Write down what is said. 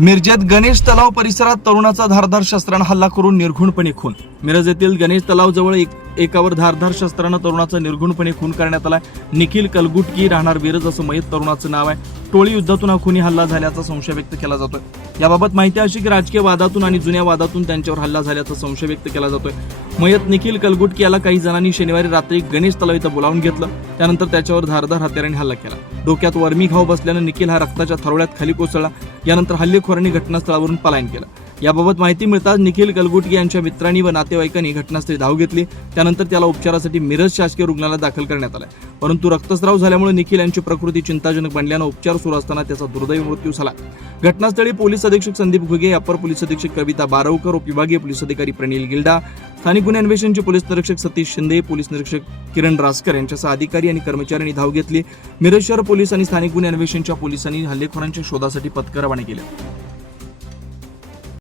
मिरजेत गणेश तलाव परिसरात तरुणाचा धारदार शस्त्राने हल्ला करून निर्घृणपणे खून। मिरज येथील गणेश तलाव जवळ एकावर धारदार शस्त्राने तरुणाचा निर्घृणपणे खून करण्यात आला। निखिल कलगुटकी राहणार मिरज असं मयत तरुणाचं नाव आहे। टोळी युद्धातून हा खुनी हल्ला झाल्याचा संशय व्यक्त केला जातोय। याबाबत माहिती अशी की राजकीय वादातून आणि जुन्या वादातून त्यांच्यावर हल्ला झाल्याचा संशय व्यक्त केला जातोय। मयत निखिल कलगुटकी याला काही जणांनी शनिवारी रात्री गणेश तलाव इथं बोलावून घेतलं। त्यानंतर त्याच्यावर धारदार हत्याराने हल्ला केला। डोक्यात वर्मी घाव बसल्यानं निखिल हा रक्ताच्या थरोळ्यात खाली कोसळला। यानंतर हल्लेखोरांनी घटनास्थळावरून पलायन केलं। याबाबत माहिती मिळताच निखिल कलगुटकी यांच्या मित्रांनी व नातेवाईकांनी घटनास्थळी धाव घेतली। त्यानंतर त्याला उपचारासाठी मिरज शासकीय रुग्णालयात दाखल करण्यात आलं, परंतु रक्तस्राव झाल्यामुळे निखिल यांची प्रकृती चिंताजनक बनल्यानं उपचार सुरू असताना त्याचा दुर्दैवी मृत्यू झाला। घटनास्थळी पोलीस अधीक्षक संदीप घुगे, अपर पोलीस अधीक्षक कविता बारवकर, उपविभागीय पोलीस अधिकारी प्रणिल गिल्डा, स्थानिक गुन्हे अन्वेषणचे पोलीस निरीक्षक सतीश शिंदे, पोलीस निरीक्षक किरण रासकर यांच्यासह अधिकारी आणि कर्मचाऱ्यांनी धाव घेतली। मिरज शहर पोलीस आणि स्थानिक गुन्हे अन्वेषणच्या पोलिसांनी हल्लेखोरांच्या शोधासाठी पथक रवाना केले।